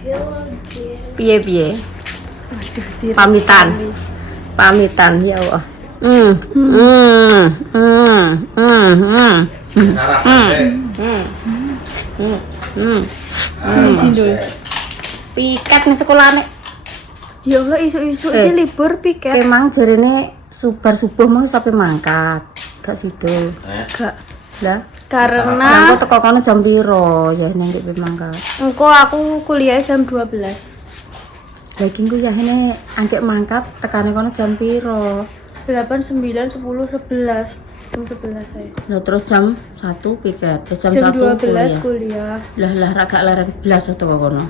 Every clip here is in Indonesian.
Piye. Pamitan ya Allah. Piket nih sekolahane. Ya Allah isu-isu iki libur piket. Memang jarene subuh mau sampai mangkat. Gak situ. Gak. Lah, Karena aku teko kono jam piro ya ning ndek mangkat. engko aku kuliah jam 12. Lagi ku ya ini angkat mangkat tekane kono jam piro? 8, 9, 10, 11. Jam 11 saya. Lah terus jam 1 piket, jam 1 Jam 12 kuliah. kuliah. Lah ragak larang blas teko kono.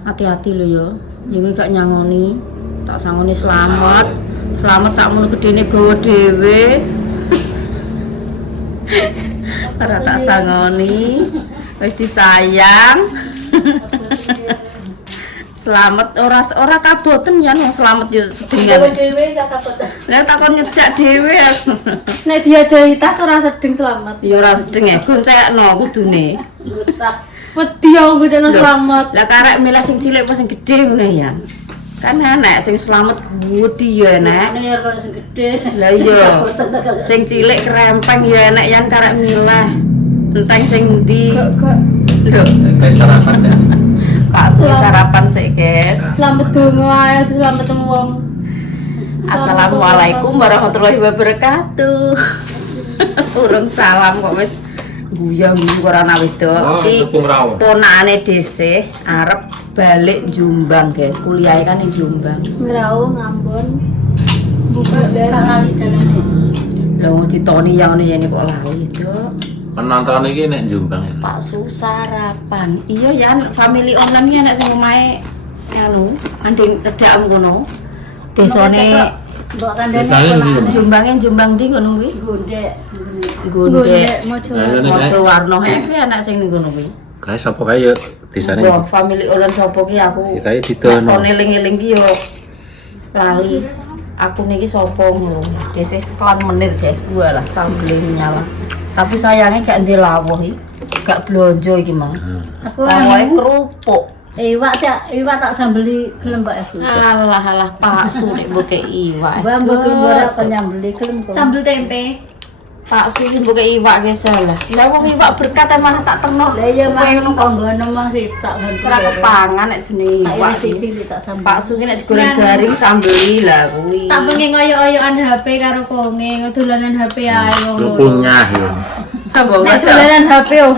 Hati-hati lho yo. Yo gak nyangoni. Tak sangoni selamat. Selamat sakmono gedene gawa dhewe. Ora tak sangoni. Wis disayang. Selamat ora kaboten ya wong selamat yo sedengan. Dewe gak kaboten. Lah takon nyejak dhewe aku. Nek diadai tas ora sedeng selamat. Ya ora sedeng ya goncekno kudune. Rusak. Wedi aku goncekno selamat. Lah karek milih sing cilik apa sing gedhe ngene ya. Kan enak sing selamat wedi ya enak. Ane ya kalau sing gede. Lah iya. Sing cilik kerempeng ya enak yan karek milih. Enteng sing ndi. Gak. Lho, Guys, sarapan guys. Pak suwe sarapan sik, guys. Selamat dongo ae selamat temu wong. Assalamualaikum warahmatullahi wabarakatuh. Urung salam kok wis guyu-guyu ora ana wedok. Iki ponakane DC arep balik Jombang, guys. Kuliahe kan ning Jombang. Ngrau ngambon. Buka Kali jalane. Lah wong ditoni ya ngene yen kok lali, Dok. Penonton iki nek Jombang ya. Pak Su sarapan. Iya ya, family online ki anak sing omahe anu, anding cedhak ngono. Desane Mbok kandhane Desane ndi? Jombang ndi ngono kuwi? gondek. Gondek. mojo. Mojo warna kuwi anak sing ning ngono kuwi. Guys, sapa kae yo desane Wah, iki? family online sapa ki aku. Ya, kae didono. Nek eling-eling ki yo lali. Aku niki sapa ngono. Desih kelan menit, guys. Walah sambel nyala. Tapi sayangnya gak ndek lawuh iki. Gak blonjo iki, Mang. Aku Wae kerupuk. iwak tak sambeli gelem Mbak Esu. Alah Pak Su nek mbuke iwak. Mbak mboten ora kok nyambeli gelem kok. Sambel tempe. Pak Su iki mbuke iwak ge salah. Lah wong iwak berkat emang tak tengno. Lah iya Kowe ngono mah kok ngono mah tak bantu. ora kepangan nek jenenge Tak iwak. isi siji tak sambel. Pak Su ki nek digoreng garing sambeli lah kuwi. Tak pengen ngoyo-oyokan HP karo konge, dolanan HP ae wong. Lu punya ya. Sambel Nek wae. dolanan HP yo.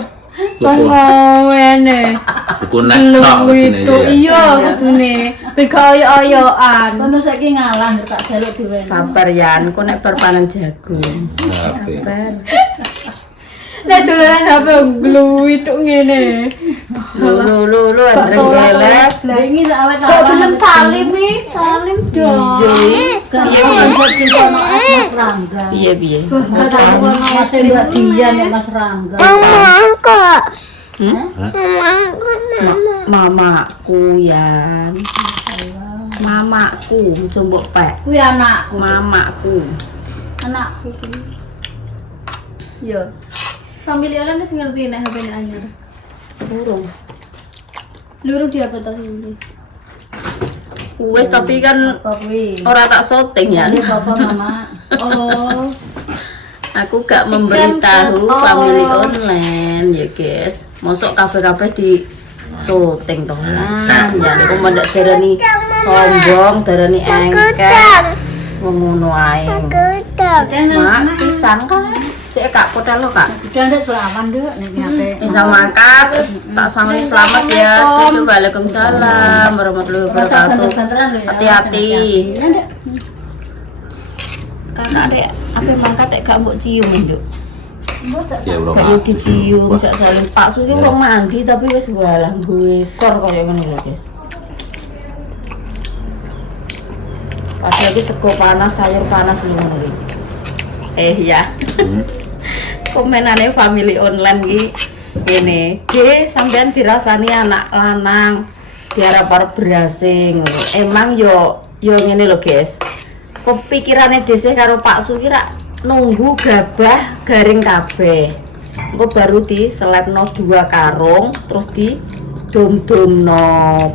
Songo wene. Tuku nek sok ngene Itu ya. iya kudune. Bega oyo-oyoan. Kono saiki ngalah tak jaluk diwen. Sabar Yan, kok nek bar panen jagung. Tapi Sabar. Nek dolanan HP ngluwituk ngene. Lu andreng geles. Wingi tak awet Kok belum salim nih? Salim dong. Mas Rangga. Piye? Gak tau kono Mas Mbak Dian ya Mas Rangga. Mamaku Yan. Mamaku coba pek. Kuwi anakku. Mamaku. Anakku kuwi. Yo. Family orang wis ngerti nek HP ne anyar. Burung. Luru dia apa tau ini? Wes tapi kan Apa kuwi? ora tak syuting ya. Ini papa mama. Oh. Aku gak memberitahu family online ya guys. Mosok kabeh-kabeh di syuting toh. Nah, ya aku mendak darani sombong, darani engkel. Wong ngono ae. Mak, pisang kan. Sik Kak, podal lo Kak. Udah ndak selawan Duk nek nyate. Bisa mangkat, tak sangoni selamat ya. Waalaikumsalam warahmatullahi wabarakatuh. Hati-hati. Kakak dek, apa mangkat dek gak mbok cium nduk. ya urung. Gak yo dicium, sak saling Pak Su ki wong mandi tapi wis walah gue sor kaya ngene lho, guys. Padahal iki sego panas, sayur panas lho ngono iki. Ya. Komenane family online ki ngene, "Ge, sampean dirasani anak lanang diarep-arep berase ngono." Emang yo ngene lho, guys. Kepikirane dhisik karo Pak Su ki rak nunggu gabah garing kabeh. Engko baru diselepno 2 karung terus di dom-domno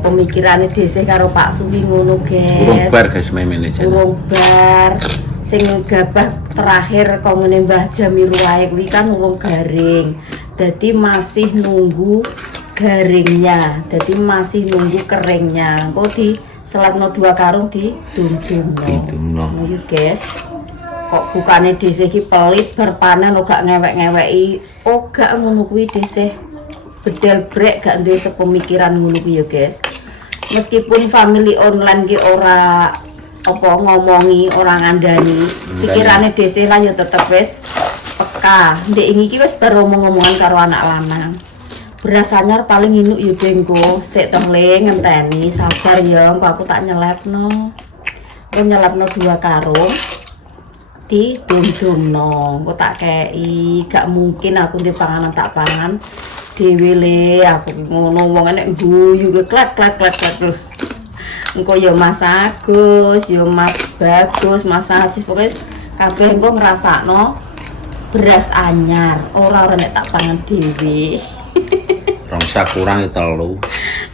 pemikirane dhisik karo Pak Suki ngono, Urung guys. bar guys main manajer. Urung bar. Sing gabah terakhir kok ngene Mbah Jamiru wae kuwi kan urung garing. Dadi masih nunggu garingnya. Dadi masih nunggu keringnya. Engko di selapno 2 karung di dum-dumno. Dumno. Yo guys. Kok bukane dhisik iki pelit bar panen lo gak ngewek-ngeweki. Oh gak ngono kuwi dhisik. Bedel brek gak duwe sepemikiran ngono kuwi ya guys. Meskipun family online ki ora apa ngomongi orang ngandani pikirane dhisik lah ya tetep wis peka. Ndek iki wis baru ngomong-ngomongan karo anak lanang. Beras anyar paling inuk yo dengko sik tong le ngenteni sabar ya engko aku tak nyelepno. Aku nyelepno 2 karung di dum-dumno. Engko tak kei gak mungkin aku di panganan tak pangan dhewe le aku ngono wong nek guyu klek engko ya Mas Agus, ya Mas Bagus, Mas Ajis pokoknya kabeh engko ngrasakno beras anyar. Ora nek tak pangan dhewe. Rong sak kurang 3.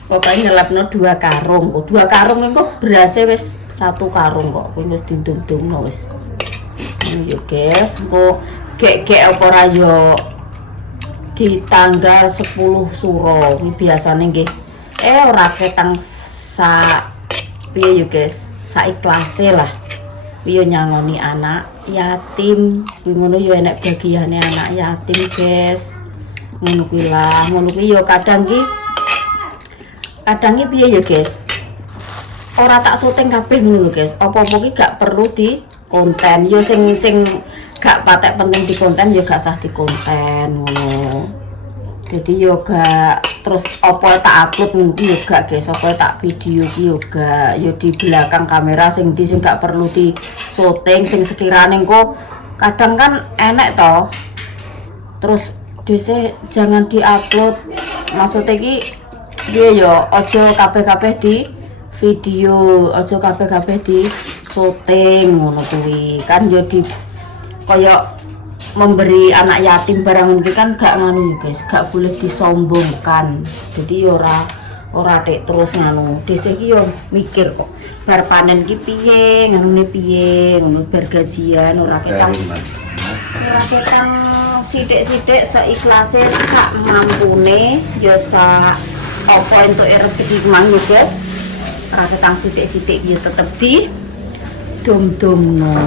Pokoknya nyelepno 2 karung. Kok 2 karung engko berase wis 1 karung kok. Kuwi wis didum-dumno wis. Yo guys, engko gek-gek apa ora yo di tanggal 10 Suro. Kuwi biasane nggih ora ketang sak piye yo guys, saiklase lah. Kuwi yo nyangoni anak yatim, kuwi ngono yo enek bagiane anak yatim, guys. Ngono kuwi lah, ngono kuwi yo kadang ki piye yo guys. Ora tak syuting kabeh ngono lho guys. Apa-apa ki gak perlu di konten. Yo sing gak patek penting di konten yo gak sah di konten ngono. Jadi yo gak terus apa tak upload mungkin yo gak guys, apa tak video ki yo gak yo di belakang kamera sing gak perlu di syuting sing sekirane engko kadang kan enek toh. Terus dhisik jangan di-upload. Maksudnya ki piye yo aja kabeh-kabeh di video, aja kabeh-kabeh di syuting ngono kuwi. Kan yo di kaya memberi anak yatim barang itu kan gak nganu guys, gak boleh disombongkan. Jadi ora tek terus nganu. Dhisik iki yo mikir kok bar panen ki piye, nganune piye, ngono bar gajian ora ketang. Ora ketang sithik-sithik seiklase sak mampune yo sak apa entuk rezeki mang yo guys. Ora ketang sithik-sithik yo tetep di dom-domno.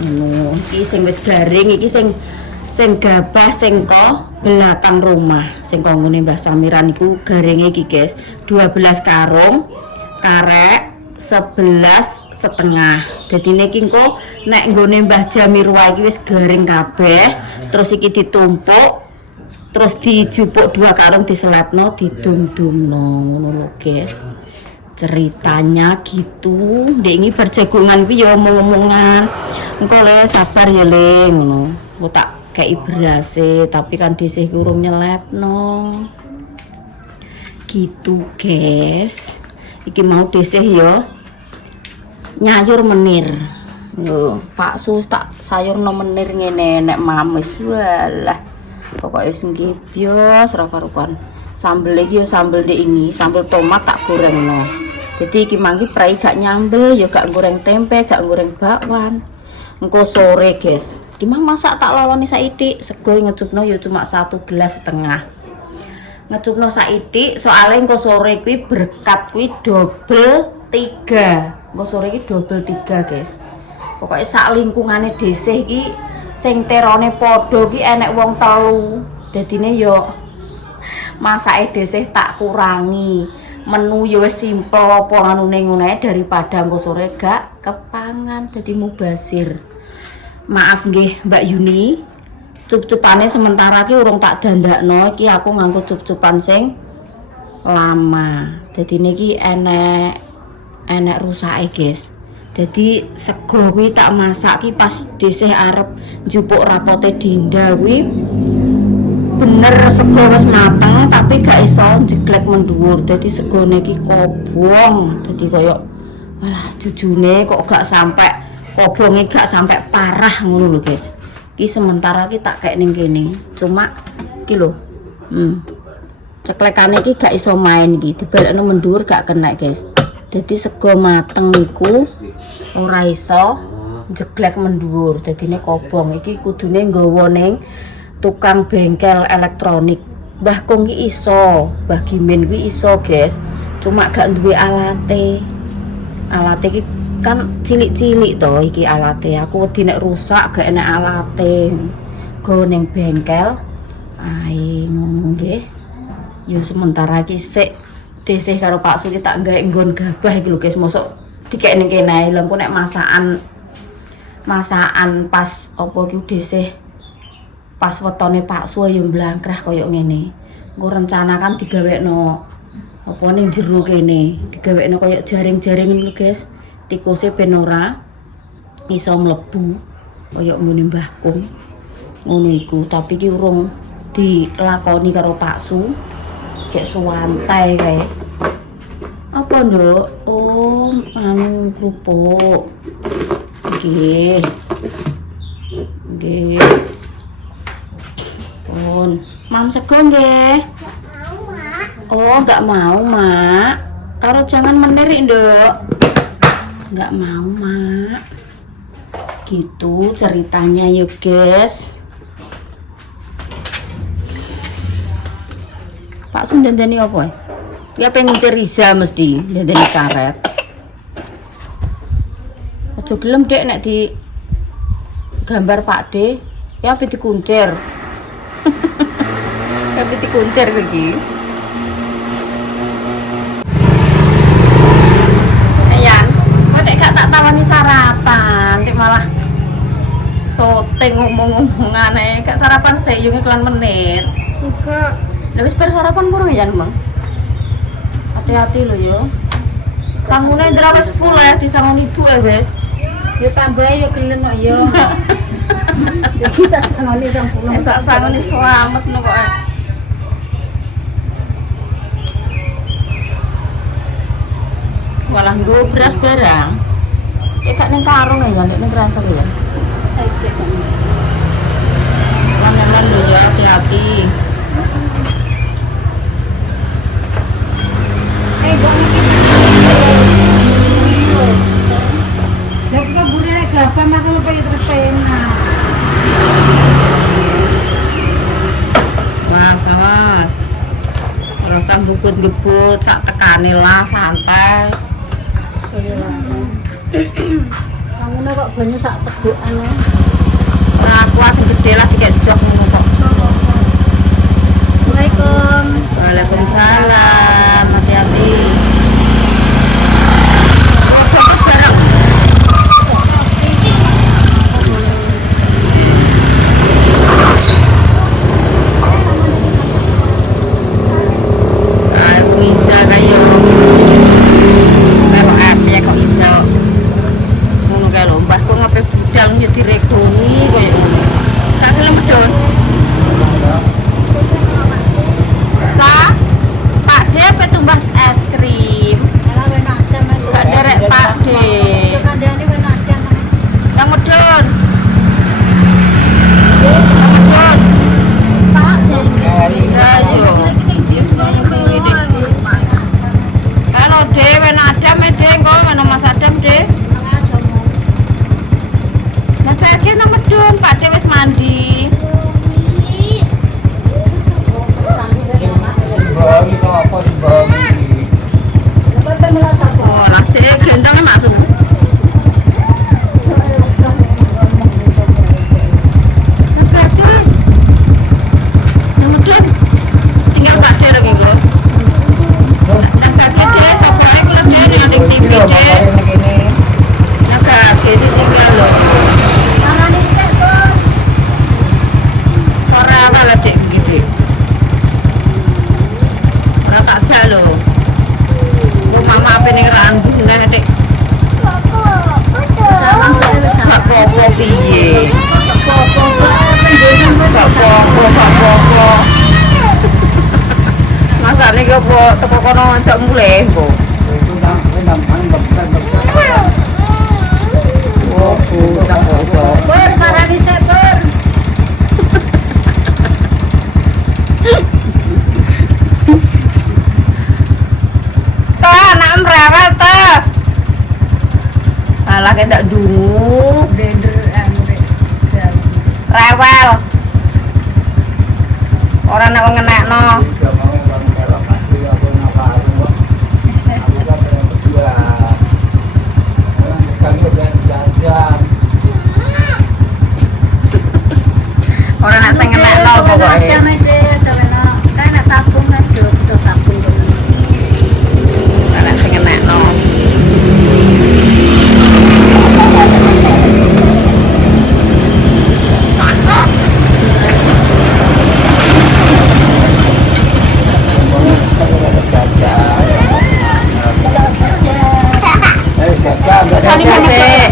Ngono, iki sing wis garing, iki sing gabah sing ko belakang rumah, sing konggone Mbah Samiran iku garinge iki, guys. 12 karung, karek 11,5. Dadi niki engko nek nggone Mbah Jamiru iki wis garing kabeh, terus iki ditumpuk, terus dijupuk 2 karung diselepno, didum-dumno ngono lho, guys. Ceritanya gitu. Ndek iki berjagungan kuwi ya omong-omongan. Engko le sabar ya le ngono. Ku tak kei berase tapi kan dhisik urung nyelepno. Gitu, guys. Iki mau dhisik ya nyayur menir. Lho, Pak Sus tak sayurno menir ngene nek mamis. Walah. Pokoke wis ngibyos ra karuan. Sambel iki ya sambel ndek ini, sambel tomat tak gorengno. Jadi iki mangki prai gak nyambel, ya gak goreng tempe, gak goreng bakwan. Engko sore, guys. Iki mang masak tak loloni saithik, sego ngecupno ya cuma 1,5 gelas. Ngecupno saithik, soalnya engko sore kuwi berkat kuwi double 3. Engko sore iki double 3, guys. Pokoknya sak lingkungane desa iki sing terone padha ki enek wong 3. Dadine ya masake desa tak kurangi. Menu ya wis simpel apa anune ngene daripada engko sore gak kepangan dadi mubazir. Maaf nggih Mbak Yuni. Cup-cupane sementara ki urung tak dandakno, iki aku nganggo cup-cupan sing lama. Dadi niki enek rusake, guys. Dadi sego kuwi tak masak ki pas dhisik arep njupuk rapote Dinda kuwi bener sego wis mateng tapi gak iso jeglek mendhuwur. Dadi segone iki kobong. Dadi koyo walah jujune kok gak sampai kobonge gak sampai parah ngono lho, guys. Iki sementara ki tak kek ning kene. Cuma iki lho. ceklekane iki gak iso main iki, dibalekno mendur gak kena, guys. Jadi sego mateng niku ora iso jeglek mendur, dadine kobong. Iki kudune nggawa ning tukang bengkel elektronik. Mbah Kong iki iso, Mbah Gimin kuwi iso, guys. Cuma gak duwe alate. Alate iki kan cilik-cilik to iki alate. Aku wedi nek rusak gak enek alate. Go ning bengkel. Ae ngono nggih. Ya sementara iki sik desih karo Pak Suki tak gawe nggon gabah iki lho guys, mosok dikek ning kene ae lho. Engko nek masakan pas apa iki desih pas wetone Pak Su ya mblangkrah koyo ngene. Engko rencana kan digawekno apa ning jero kene, digawekno koyo jaring-jaring ngono guys. Tikuse ben ora iso mlebu koyo ngene Mbah Kung. Ngono iku, tapi ki urung dilakoni karo Pak Su. Cek suwantai kae. Apa, Nduk? Oh, anu kerupuk. Nggih. Nggih. Pun, mam sego nggih. Oh, enggak mau, Mak. Karo jangan menirik, Nduk. Enggak mau, Mak. Gitu ceritanya yuk, guys. Pak Sun dandani apa ya? Dia pengen ceriza mesti dandani karet. Aja gelem dek nek di gambar Pak D, ya ape dikuncir. Ape dikuncir iki. Ayan, kok gak tak tawani sarapan, nek malah sote ngomong-ngomongan ae. Gak sarapan sih, yo iklan menit. Enggak. Lah wis bar sarapan purung ya, Mang? Hati-hati lho yo. Sangune ndra wis full ya disangon ibu ya, wis. Yo tambah yo gelem kok yo. Ya kita sangone 20. Sak sangone slamet no kok. Walah nggo beras barang. Ya gak ning karung ya, nek ning kerasa ya. Saiki kok. Lan lho ya, hati-hati. Lah kok buri lek gabah masuk lupa ya terus penak. Mas, awas. Rasa bubut-bubut sak tekane lah santai. Kamu kok banyu sak tegukan ya. Ora kuat sing gede lah dikek jok ngono kok. Assalamualaikum. Waalaikumsalam. Hati-hati. Masane ki opo teko kono njak mulih engko. Oh, bocah kok. Pur parani sik pur. Malah tak dungu. Blender anu rek jam. Rewel. Ora nek wong ngenekno. Ora nek sing ngenekno pokoke. Kan nek tabung aja butuh tabung. Ora nek sing ngenekno. Salim sama sih.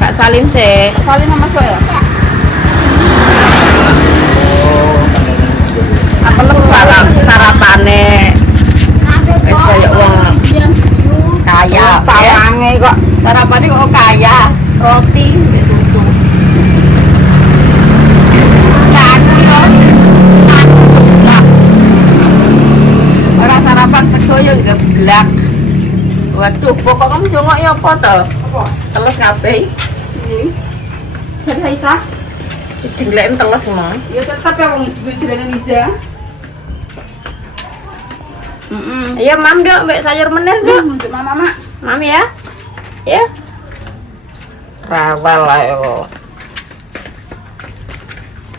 Kak Salim sih. Salim sama saya. Apa lu sarapane wis kaya wong kaya pawange kok sarapane kok kaya roti mbek susu aku yo ora sarapan sego yo geblak waduh pokok kamu jongok ya apa to teles kabeh Saya Isa. dingleken teles mah Ya tetap ya wong bilane Nisa. iya mam dok mbek sayur meneh dok Untuk mama. mam ya ya rawal ayo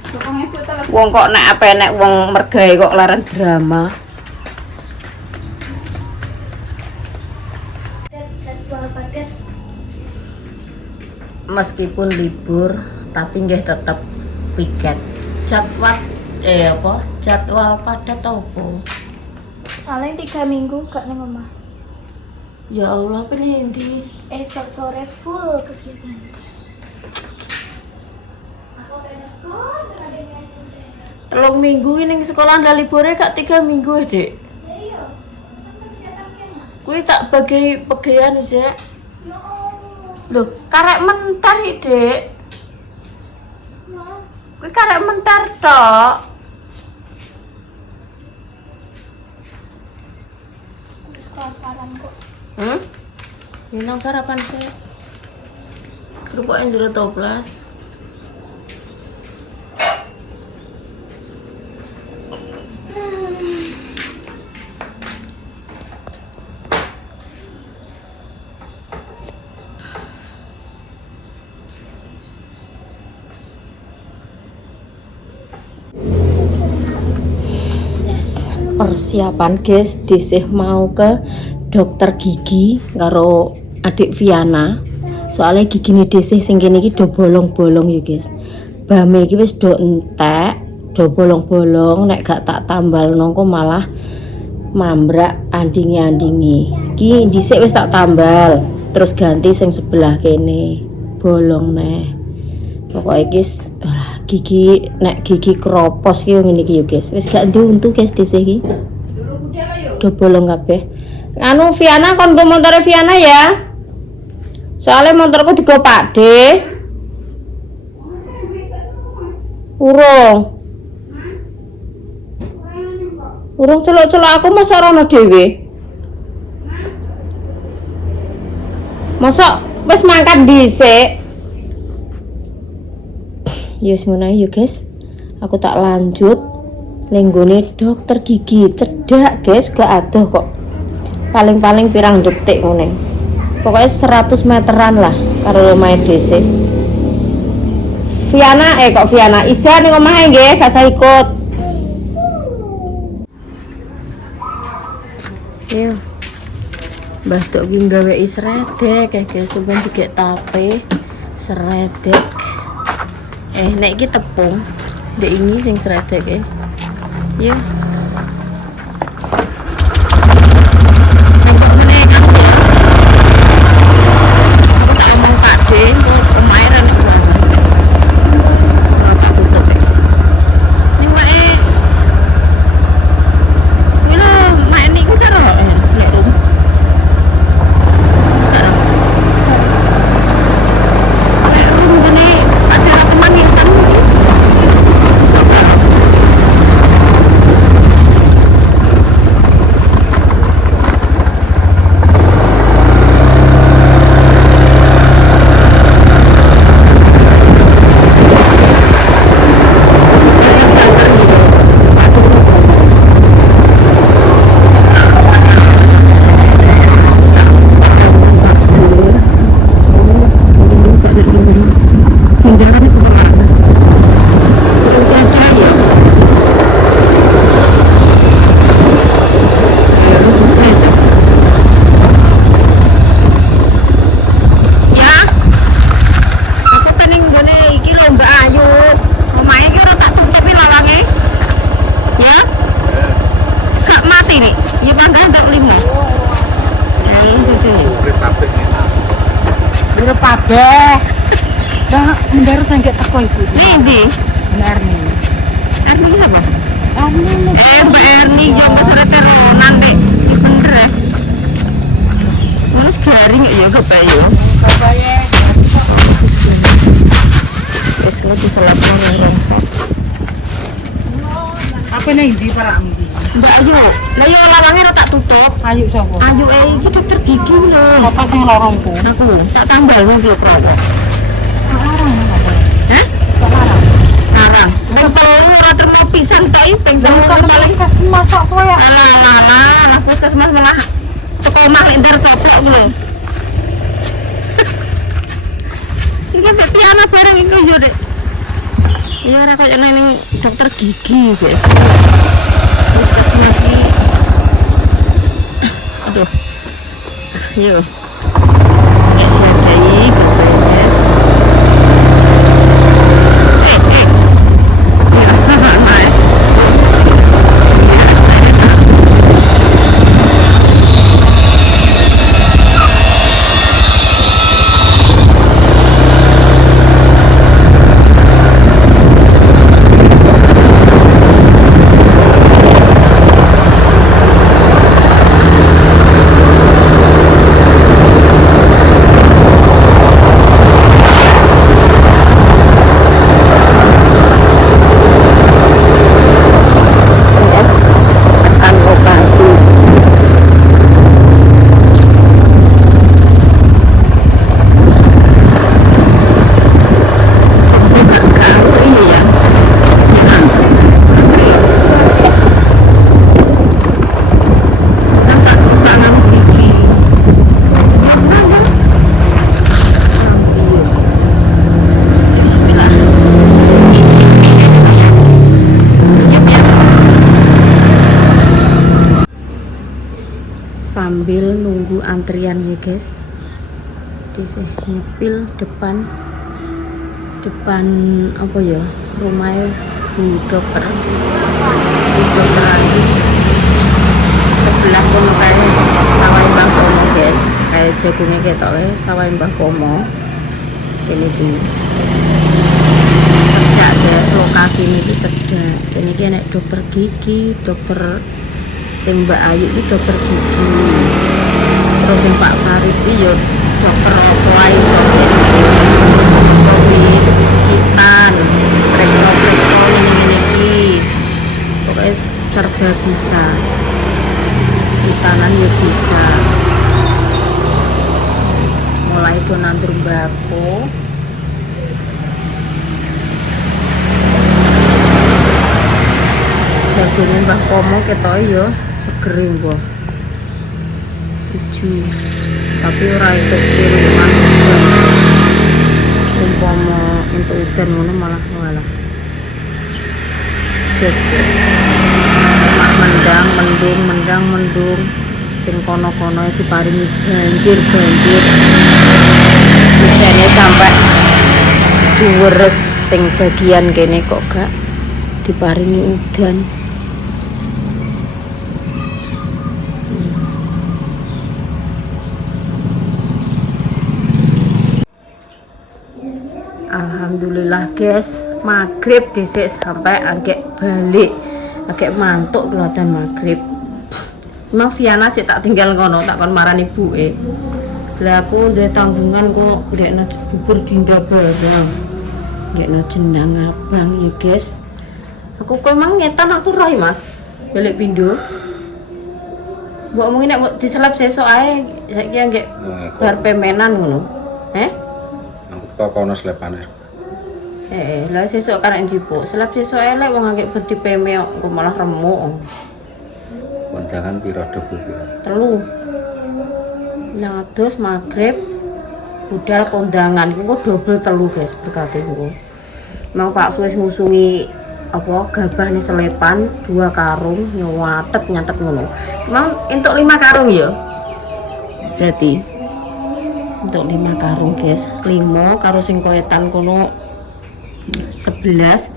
Tukang ibu teles. wong kok nek apa nek wong mergawe kok laran drama meskipun libur tapi nggih tetep piket jadwal jadwal padat apa Paling 3 minggu gak nang omah. ya Allah penendi Esok sore full kegiatan. telung minggu ini sekolah ada liburnya gak 3 minggu aja kuwi tak bagi pegayan aja loh karek mentar iki dek kuwi karek mentar tok Kelaparan kok. Minang sarapan sih kerupuk yang jero toples persiapan guys disih mau ke dokter gigi karo adik Viana soalnya gigi ini disih sing kene iki do bolong-bolong ya guys bame iki wis do entek do bolong-bolong nek gak tak tambal nongko malah mambrak andingi iki disik wis tak tambal terus ganti sing sebelah kene bolong neh pokoknya guys gigi nek gigi kropos ki ngene iki yo guys wis gak diuntu guys dhisik iki do bolong kabeh anu Viana kon go montore Viana ya soalnya motorku digo Pakde urung celuk-celuk aku masa rono dhewe masa wis mangkat dhisik yes ngono ya guys aku tak lanjut lenggone dokter gigi cedak guys gak adoh kok paling-paling pirang detik ngene pokoknya 100 meteran lah karo omahe DC Viana Isa ning omahe nggih gak usah ikut yo Mbah Tok ki gawe isredek guys sampeyan dikek tape sredek nek iki tepung ndek ini sing sredek ya Nah, untuk 5. Ya, itu sih. Biro kabeh. Dah mendarat nggak teko ibu. Ini. Benar nih. Arni siapa? Arni Mbak Erni yang sore teronan dek. Bener ya. Mas garing ya kebayu. Wis lagi selap rongsok. Apa nih di parakmu iki? Mbak Ayu, lah yo lawangnya tak tutup. Ayo sapa? Ayu iki dokter gigi lho. Apa sing lorongku? Aku tak tambal iki prawo. Larang apa? Hah? Kok larang? Larang. Nek perlu ora terima pisan tok iki ping Lah kan paling kesmas kok kowe. Alah, puskesmas malah teko omah entar coplok iki lho. Iki berarti anak bareng iki yo, Dek. Ya ora koyo nang dokter gigi, guys. Puskesmas iki. Aduh. Yo. Baik, guys. Sambil nunggu antrian ya guys, disih nyepil depan apa ya, rumah di dokter lagi sebelah kono kayak sawah Mbah Pomo guys, kayak jagungnya ketok sawah Mbah Pomo ini di cedak guys, lokasi ini tuh cedak. Ini kayak dokter gigi, dokter sing Mbak Ayu ini dokter gigi, terus yang Pak Faris ini yo dokter otoai sobat covid ikan rekso ini pokoknya serba bisa, ikanan ya bisa, mulai donatur mbako. Jagungnya Mbah Pomo ketoke yo segering boh hijau, tapi ora itu kiriman umpama untuk udan ngono malah guys, mendung sing kono-kono itu paringi banjir hujannya sampai duweres, sing bagian kene kok gak diparingi udan. Alhamdulillah guys, maghrib dhisik sampai agak balik, agak mantuk kelihatan maghrib. Emang Viana cek tak tinggal ngono, tak kon marani ibuke. Lah aku ndek tanggungan kok ndekno bubur dinda bareng. Ndekno jenang abang ya guys. Aku kok emang ngetan aku roh Mas. Balik pindho. Mbok omongin nek mbok diselap sesuk ae saiki nggih bar pemenan ngono. Kok kono slepane. Lah sesuk karek njipuk. Selap sesuk elek wong anggek beti peme kok malah remuk. Kondangan piro debu piro? 3. Nyados maghrib budal kondangan iku kok double 3 guys berkati niku. Mang Pak Suwis ngusungi apa gabah nih selepan 2 karung nyatet ngono. Mang entuk 5 karung ya. Berarti untuk 5 karung guys, 5 karo sing koetan kono 11.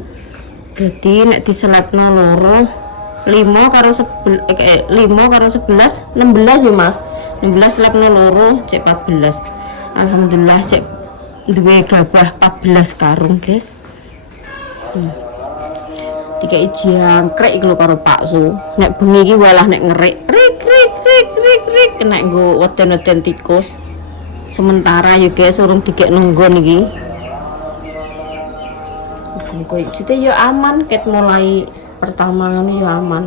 Jadi nek diselapno loro 5 karo 11 16 ya Mas. 16 lepno loro cek 14. Alhamdulillah cek duwe gabah 14 karung, guys. Dikai jangkrik iku lho karo Pak Su. Nek bengi iki walah nek ngerik, rik kena nggo weden-weden tikus. Sementara ya guys urung dikek nunggon iki. Muga jute ya aman ket mulai pertama ngene ya aman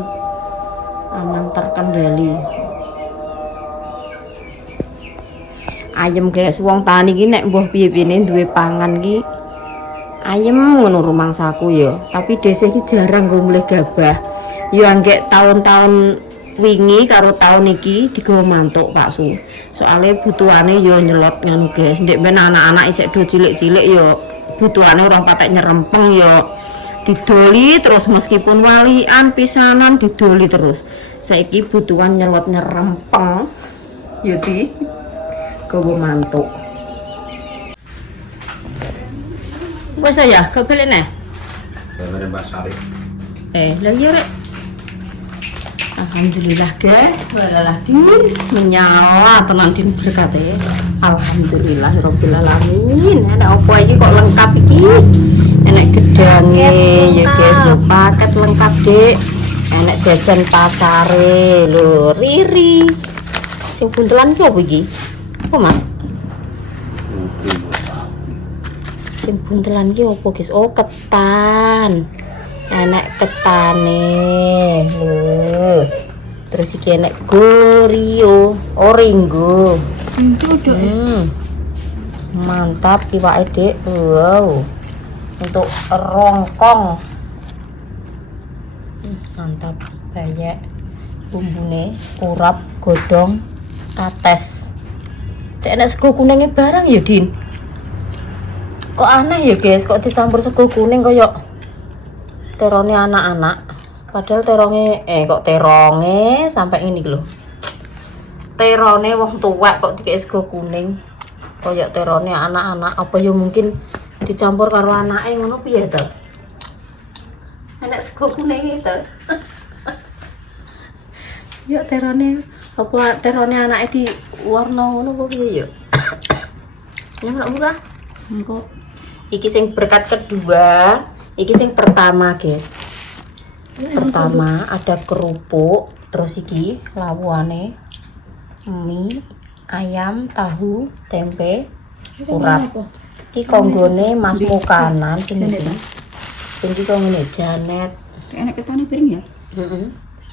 terkendali. Ayem guys, wong tani iki nek mbuh piye-piyene duwe pangan iki ayem ngono rumangsaku ya. Tapi desa iki jarang nggo mulih gabah. Ya anggek tahun-tahun wingi karo tahun iki digawa mantuk Pak Su. Soale butuhane ya nyelot ngono guys. Ndek ben anak-anak isih do cilik-cilik ya butuhane orang patek nyerempeng ya didoli terus meskipun walian pisanan didoli terus. Saiki butuhan nyelot nyerempeng ya di gawa mantuk. Wes ya, kebeli neh. Dari Mbak Sari. Lah iya rek. Alhamdulillah guys, walalah din menyala tenan din berkate. Alhamdulillahirabbil alamin. Enak opo iki kok lengkap iki? Enak gedange ya guys, lho paket lengkap, Dik. Enak jajan pasare lho, Riri. Sing buntelan ki opo iki? Apa Mas? Sing buntelan ki opo guys? Oh, ketan. Enak ketane lho. Terus iki enak Gorio, Oringo. Mantap iwake, Dik. Wow. Untuk rongkong. Mantap. Banyak bumbune, urap, godong, kates. Dek enak sego kuningnya barang ya, Din. Kok aneh ya, guys? Kok dicampur sego kuning koyo terone anak-anak. Padahal teronge sampai ini lho. Terone wong tuwek kok dikek sego kuning. Koyo terone anak-anak. Apa ya mungkin dicampur karo anake ngono piye to? Enak sego kuning itu. Ya terone apa terone anake di warna ngono apa piye ya? Nyamuk buka? Engko. Iki sing berkat kedua. Iki sing pertama guys. Pertama ada kerupuk, terus iki lawuane mie, ayam, tahu, tempe, urap. Iki konggone Mas Mukanan sing iki. Sing iki konggone Janet. Enak ketane piring ya?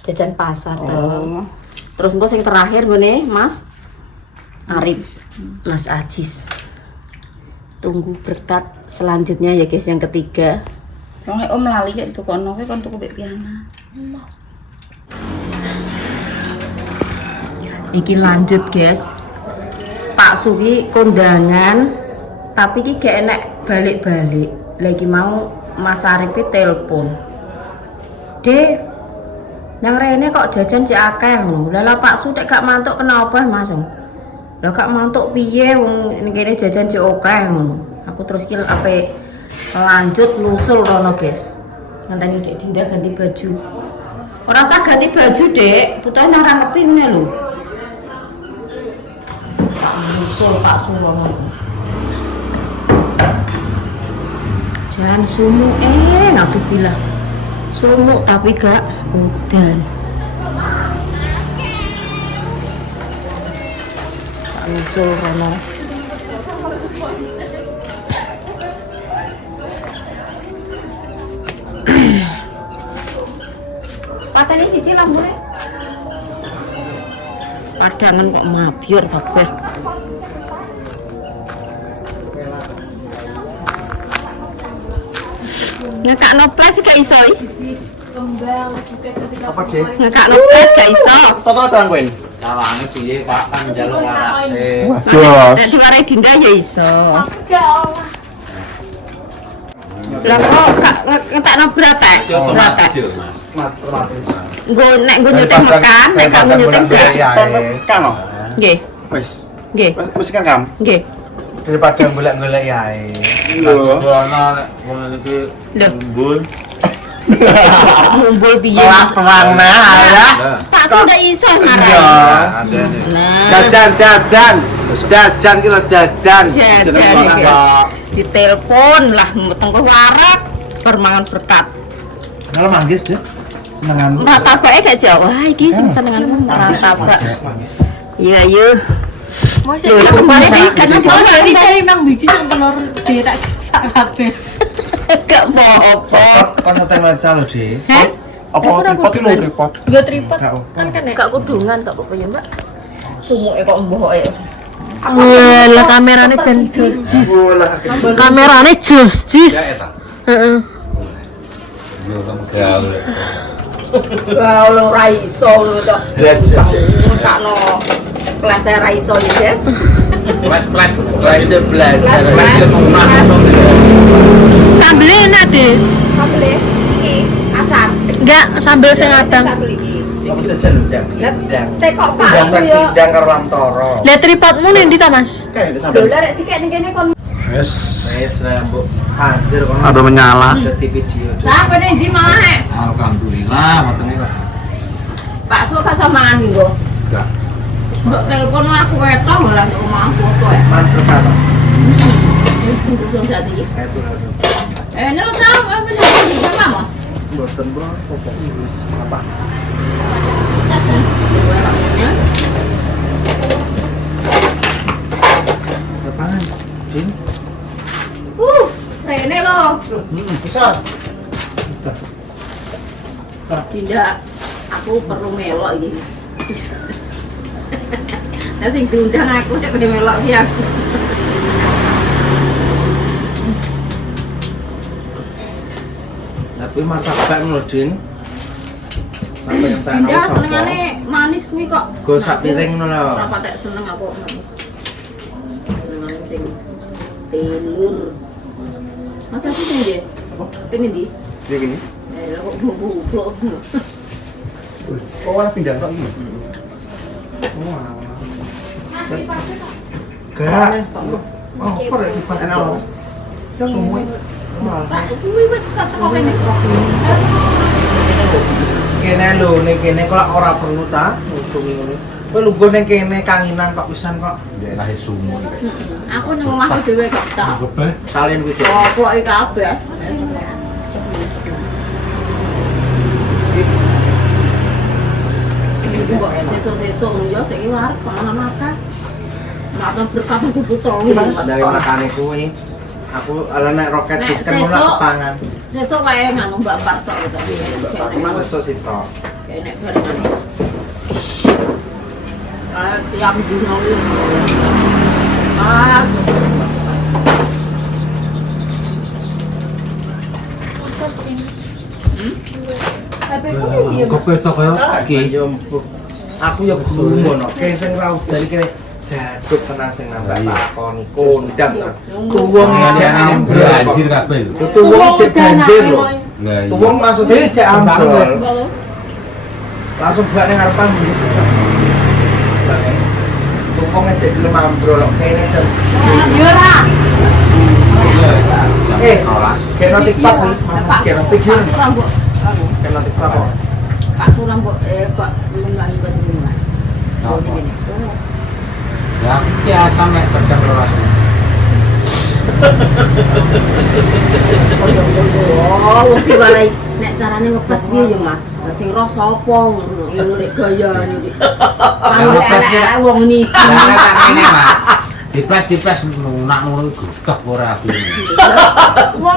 Jajan pasar to. Terus engko sing terakhir ngene Mas Arif, Mas Ajis. Tunggu berkat selanjutnya ya guys, yang ketiga. Wong om lali ya ditukono kowe kon tuku mbek Piana. Iki lanjut guys. Pak Suki kondangan tapi iki gak enak balik-balik. Lagi mau Mas Arif telepon. Dek, yang rene kok jajan cek akeh ngono. Lah Pak Su nek gak mantuk kenapa Mas? Lah gak mantuk piye wong kene jajan cek akeh ngono. Aku terus ki ape lanjut nusul rono guys. Ngenteni Dek Dinda ganti baju. Ora usah ganti baju, Dek. Putuhe nang rangkepi ngene lho. Tak nusul Pak Surono. Jangan sumuk ngaku bilang. Sumuk tapi gak udan. Tak nusul rono. Pateni siji lambune. Padangan kok mabyur kabeh. Ngekakno plas gak iso iki. Apa sih? Ngekakno plas gak iso. Toto doang kowe. Carane piye Pak kan njaluk warase. Nek suara Dinda ya iso. Lah kok gak ngetakno berapa? Berapa? Nek nggo nyuting mekan, nek gak nggo nyuting gas. Kan lho. Nggih. Wis. Nggih. Wis kan Kam. Nggih. Daripada golek-golek yae. Lho. Ana nek ngono iki Lho. embun. Ngumpul piye Kelas Mas? perang nah ya. Pak sudah iso Iya. marah. Ada nih. Nah, Jajan ki lho jajan. Jajan Jeneng iki. mangan kok. ditelepon lah tengko warak permangan berkat. Kalau manggis deh. Senengan. Martabake gak jauh. Wah, iki sing senenganmu martabak. Iya, iya. Lho, lah kemarin sih karena Jadi saya memang biji yang penor tidak sak kabeh. gak apa-apa. Kon ngeteng lenca lho, Dik. Hah? Apa tripod iki lho tripod? Yo tripod. Gak. Kan Gak kudungan gak apa-apa ya, Mbak. Sumuke kok mboke. Lah kamerane jan jos-jis. Kamerane jos-jis. Heeh. Yo kamu gaul. Gaul ora iso ngono to. Sakno kelas ora iso ya, Des. Flash. Belajar belajar. Flash ke rumah. Sambel enak deh. Sambel iki asar. Enggak, sambel sing adang. Sambel iki. Kamu jajan udang. Udang. Tekok Pak Masak yo. udang karo lantoro. Lah tripodmu ndi ta, Mas? Kayak itu Lho sampai. lah rek dikek ning kene kon. Wes lah, Mbok. Anjir kon. Ada menyala. Dadi video. Sampe ning ndi malah? Alhamdulillah, matengnya kok. Pak Su gak samangan iki, Mbok. Enggak. Mbok telepon aku wetok lah nek omahku kok. Mantep apa? Tunggu satu iki. Kayak itu. Nyelot apa ini sama Mas? Boten bro. Apa? Kepangan. Din. Rene lo. Besar. Tidak, aku perlu melok iki. Nah sing diundang aku nek pengen melok ki aku. Tapi martabak lho, Din. Sampai yang tak Tidak senengane manis kuwi kok. Go sak piring ngono lho. Ora patek seneng aku manis. Senengane sing telur. Masa sih sing ndi? Ini ndi? Iki gini. Lah kok bubuk. Oh, warna pindah kok ini. Wah. Gak. Oh, kok lagi pas. Enak. Semua. Pak kuwi wis kata kene kok. Kene lho, ning kene kok ora perlu cah ngusungi ngene. Kowe lungguh ning kene kanginan kok pisan kok. Daerah sumu. Aku nang omahku dhewe gak tak. Salin kuwi. Pokoke kabeh. Mbok sesuk-sesuk yo saiki warep panganan makan. Makan berkat kudu tolong. Dari makane kuwi. Aku ala nek roket Nek chicken ngono sesuk- kepangan. Sesuk wae nganu Mbak Parto to. Emang iso sitok. Kene barengan. Tiap dino iki. Ah, Sos ini. Tapi kok iya. Kepesok kaya Iki yo empuk. Aku yo guru ngono. Kene sing ra dari kene jaduk tenan sing nambah takoni kondang. Tuwung ijek ambrol. banjir kabeh lho. Tuwung ijek banjir lho. Lah iya. Tuwung maksudnya ijek ambrol. Langsung buat ning ngarepan sih. Tuwung ijek gelem ambrol kok kene jan. yo ora. Kena TikTok nih. Kena TikTok. Rambut. Kena TikTok kok. Pak Rambut Pak belum ngali baju bunga. Oh, ini. Ya aku biasa nek kerja kelas. Oh, wong diwarai nek carane ngepres piye yo, Mas? Lah sing roh sapa ngono rek gayane iki. ngepres ki Lah wong niki. Lah tak ngene, Mas. Dipres lunak ngono gutek ora aku. Wong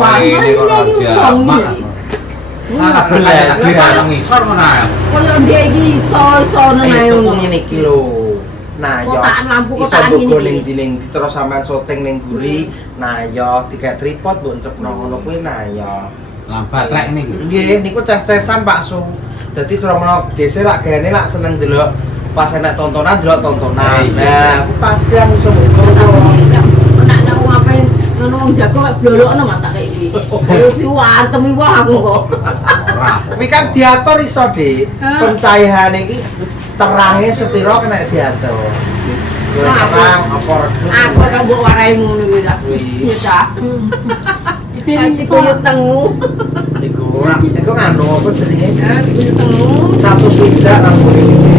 Wah, ini kok wong jamak. Salah bener tak kira nang isor menawa. Koyo ndek iki iso nang ae Ayo ngono. tuku ngene iki lho. Nah, yo Kotakan lampu, iso kotakan mbok gini ning iki. dining dicero sampean syuting ning guri. Nah, yo digawe tripod mbok encepno ngono kuwi nah yo. Lambat rek niki. Nggih, niku ces-cesan Pak Su. Dadi cara menawa dhewe lak gayane lak seneng delok pas enak tontonan delok tontonan. Nah, aku padang iso mbok. Nek nek wong ape ngono wong jago kok blolokno Mas tak kaya iki. Terus wantem iki wah aku kok. Ora. Kuwi kan diatur iso, Dik. Pencahayaan iki terangnya sepiro kena diatur. Yo terang apa redup. Aku kan mbok warai ngono iki lah. Iya ta. Ati koyo tengu. Iku Ora, iku nganu apa jenenge? Telu. Satu swidak rambut ini.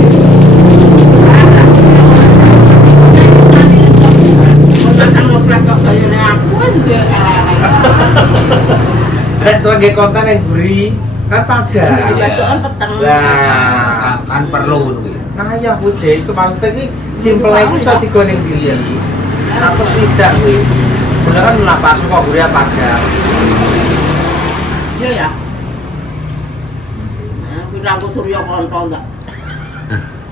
Sama plas kok kayane aku kan dia Rek tuh nggih konten yang gurih kan pada. batukan peteng. Lah, Kan perlu ngono kuwi. nah ya Bu Dek, semangat iki simpel iki iso digoning dilihat. Satu swidak kuwi. Bener kan lapas kok gurih pada. Iya ya. Nah, pirangku surya konto enggak.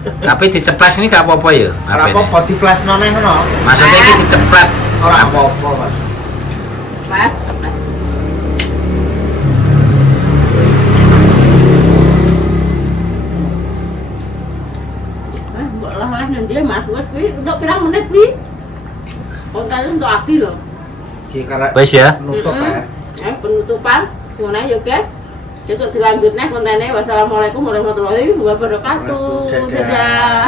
Tapi diceplas ini gak apa-apa ya? Ora HP-ne? apa-apa di flash noneh ngono. Maksudnya ini diceplat. Ora apa-apa, Mas. Pas. Lah nanti Mas Bos kuwi untuk pirang menit kuwi? Kontane untuk aki lho. Iki karena Wes ya. nutup ya. Penutupan semuanya ya guys. Besok dilanjut nih kontennya. Wassalamualaikum warahmatullahi wabarakatuh. Dadah. Dadah.